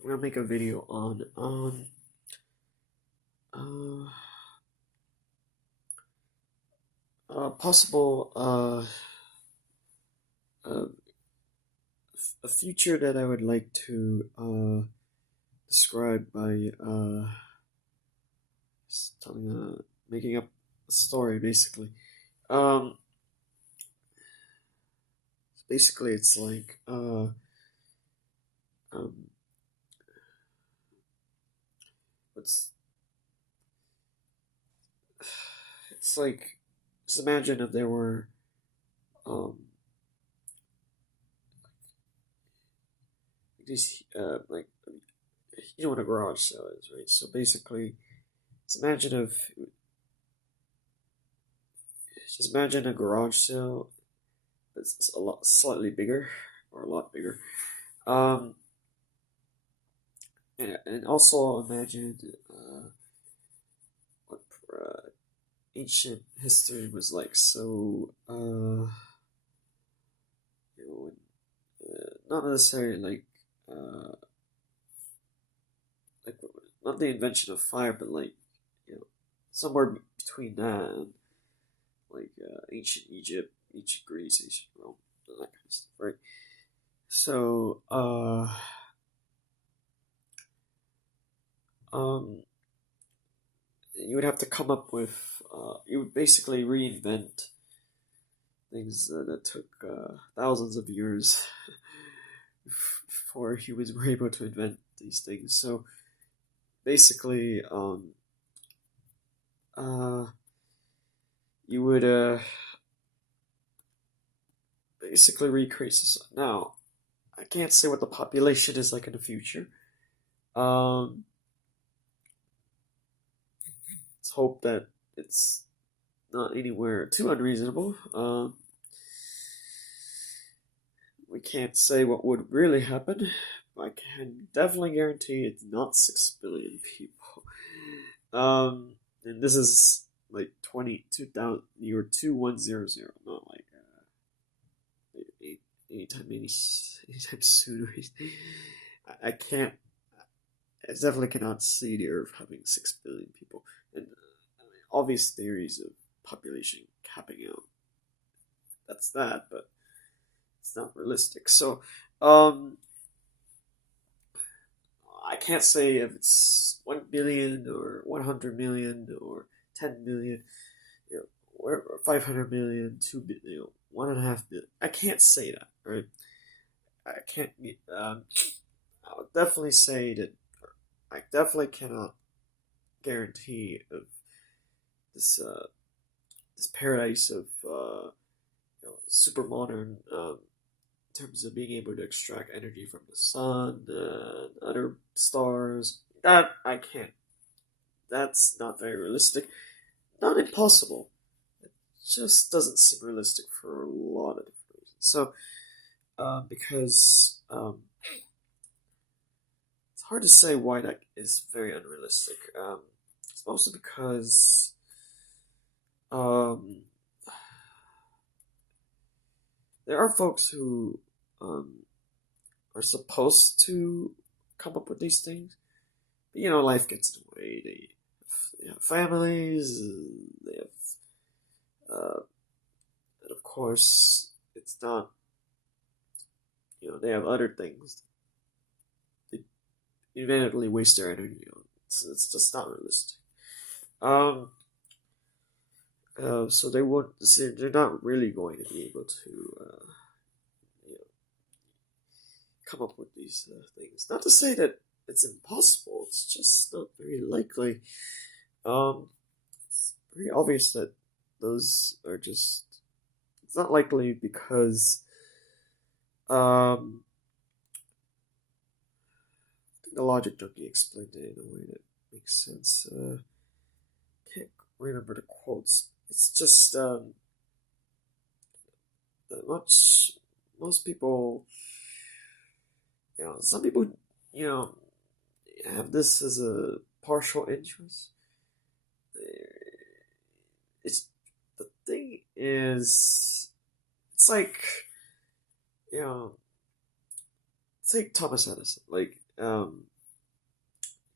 I'm gonna make a video on uh, possible uh, a future that I would like to describe by just telling making up a story basically. Um, Basically it's like um, it's it's like just imagine if there were um these like you know what a garage sale is, right? So basically, just imagine if just imagine a garage sale that's a lot slightly bigger or a lot bigger. Um, and also imagine what ancient history was like. So you know, not necessarily uh, like not the invention of fire, but like somewhere between that and like ancient Egypt, ancient Greece, ancient Rome, that kind of stuff, right? So, um, you would have to come up with, you would basically reinvent things that took thousands of years before humans were able to invent these things. So, basically, uh, you would basically recreate society. Now, I can't say what the population is like in the future. Um, let's hope that it's not anywhere too unreasonable. We can't say what would really happen. I can definitely guarantee it's not 6 billion people. And this is like 2000 year 2100, not like anytime soon. I can't. I definitely cannot see the Earth having 6 billion people, and obvious theories of population capping out. That's that, but it's not realistic. So, I can't say if it's 1 billion or 100 million or 10 million, or 500 million, 2 billion, 1.5 billion. I can't say that, right? I can't. I would definitely say that I definitely cannot guarantee of this this paradise of super modern in terms of being able to extract energy from the sun and other stars. That I can't. That's not very realistic. Not impossible. It just doesn't seem realistic for a lot of different reasons. So, because it's hard to say why that is very unrealistic. It's mostly because um, there are folks who are supposed to come up with these things, but life gets in the way. They have families, they have, and of course, it's not. They have other things. They immediately waste their energy on. It's just not realistic. So they won't. They're not really going to be able to you know, come up with these things. Not to say that it's impossible. It's just not very likely. It's very obvious that those are just. It's not likely because the logic junkie explained it in a way that makes sense. Can't remember the quotes. It's just that most people, some people, you know, have this as a partial interest. It's the thing is, it's like, take Thomas Edison. Like, um,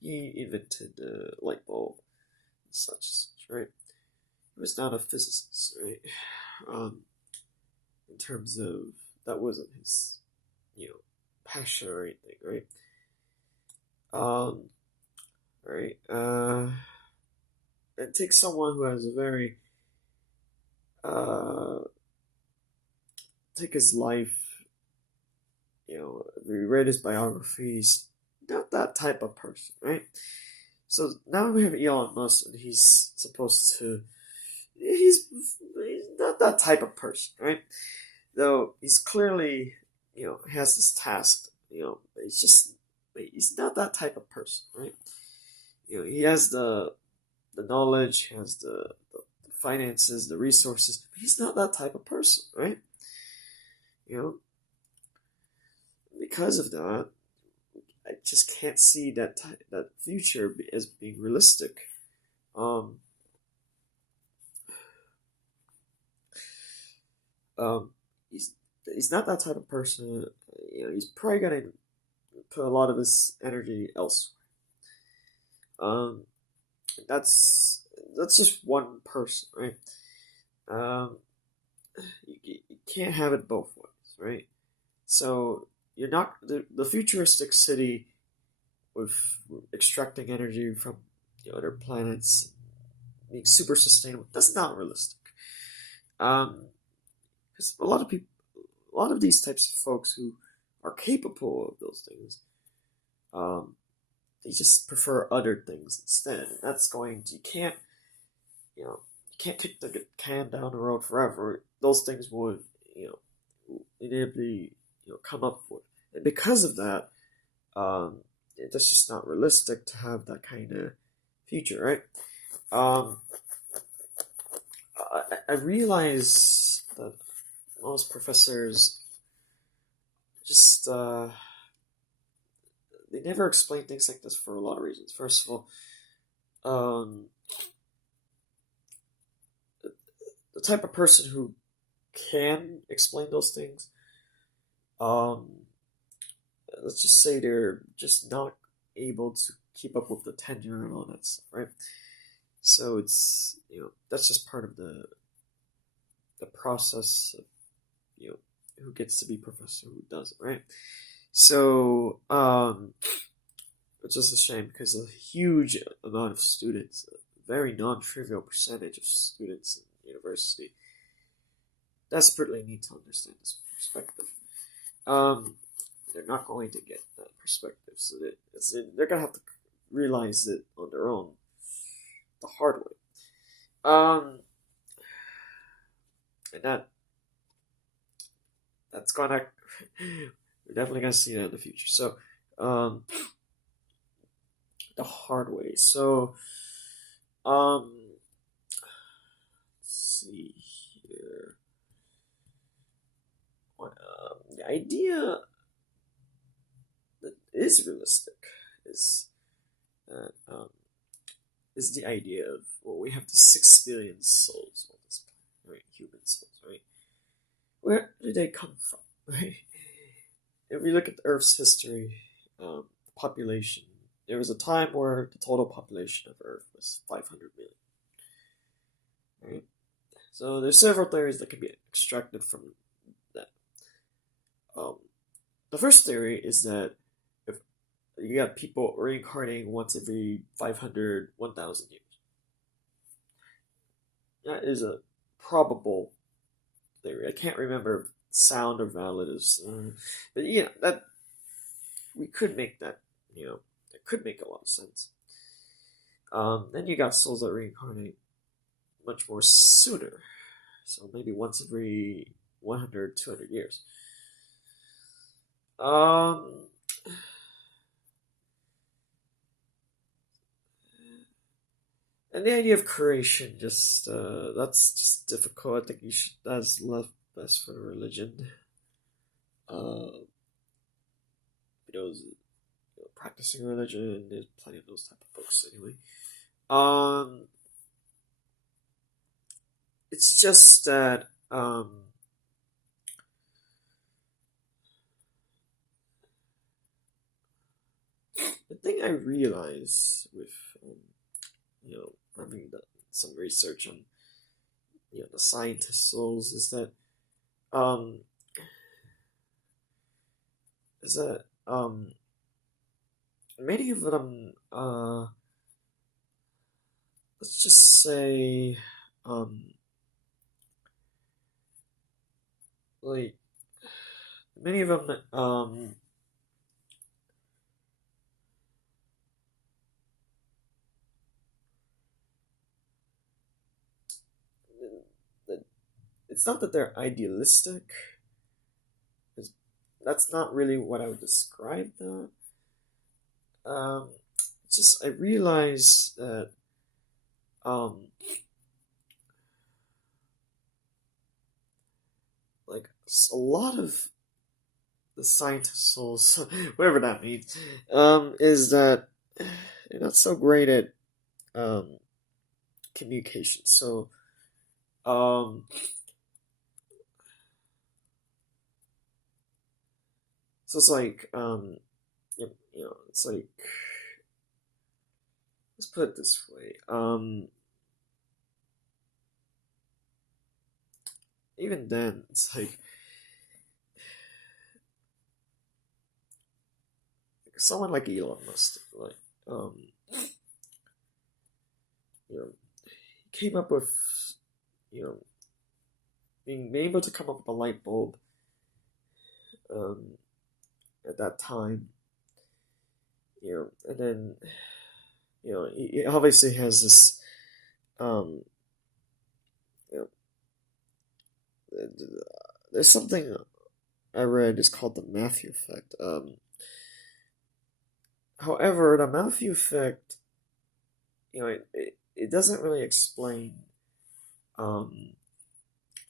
he invented the light bulb and such, right? He was not a physicist, right? In terms of that wasn't his, passion or anything, right? Um, right. It takes someone who has a very uh, take his life. If you read his biographies, not that type of person, right? So now we have Elon Musk, and he's supposed to. He's not that type of person, right? Though he's clearly, has this task. He's not that type of person, right? He has the knowledge, he has the finances, the resources. But he's not that type of person, right? Because of that, I just can't see that future as being realistic. Um, he's not that type of person. He's probably gonna put a lot of his energy elsewhere. Um, that's just one person, right? Um, you can't have it both ways, right? So you're not the futuristic city with extracting energy from other planets, being super sustainable. That's not realistic. Because a lot of these types of folks who are capable of those things, um, they just prefer other things instead. And that's going to you can't kick the can down the road forever. Those things would inevitably come up with, and because of that, it's just not realistic to have that kind of future, right? Um, I realize that most professors just they never explain things like this for a lot of reasons. First of all, the type of person who can explain those things, um, let's just say they're just not able to keep up with the tenure and all that stuff, right? So it's that's just part of the process of who gets to be professor, who doesn't, right? So it's just a shame because a huge amount of students, a very non-trivial percentage of students in university, desperately need to understand this perspective. They're not going to get that perspective, so they're gonna have to realize it on their own, the hard way. And that's gonna we're definitely gonna see that in the future. So, the hard way. So, let's see here. The idea that is realistic is that is the idea of we have the 6 billion souls on this planet, right? Human souls, right? Where do they come from, right? If we look at the Earth's history, population, there was a time where the total population of Earth was 500 million, right? So there's several theories that can be extracted from that. The first theory is that if you got people reincarnating once every 500, 1,000 years, that is a probable theory. I can't remember if sound or valid is, but that we could make that, it could make a lot of sense. Then you got souls that reincarnate much more sooner, so maybe once every 100, 200 years. And the idea of creation, that's just difficult. I think that's left best for religion. Those practicing religion, there's plenty of those type of books anyway. It's just that the thing I realize with having done some research on the scientist souls um is that many of them let's just say like many of them it's not that they're idealistic. That's not really what I would describe that. It's just I realize that like a lot of the scientist souls, whatever that means, is that they're not so great at communication. So so it's like it's like let's put it this way. Even then, it's like someone like Elon Musk, like came up with being able to come up with a light bulb at that time, and then he obviously has this there's something I read is called the Matthew effect. However, the Matthew effect, it doesn't really explain,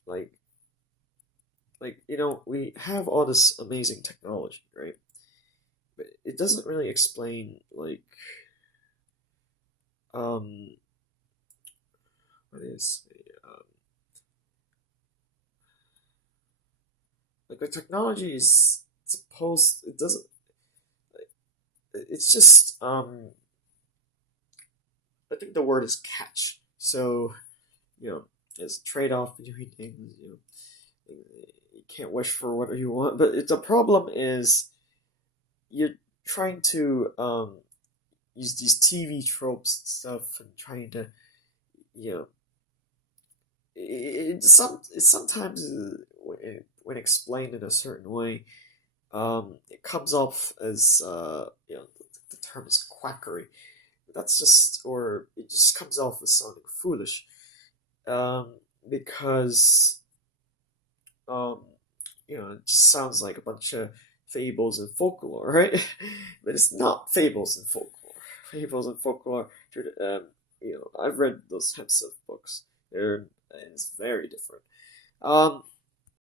like we have all this amazing technology, right? But it doesn't really explain, like, what is like the technology is supposed, it doesn't, it's just I think the word is catch. So there's a trade-off between things. You can't wish for whatever you want, but the problem is you're trying to use these TV tropes and stuff, and trying to it's sometimes when explained in a certain way, it comes off as the term is quackery. That's just, or it just comes off as sounding foolish, because it just sounds like a bunch of fables and folklore, right? But it's not fables and folklore. Fables and folklore, I've read those types of books. It's very different.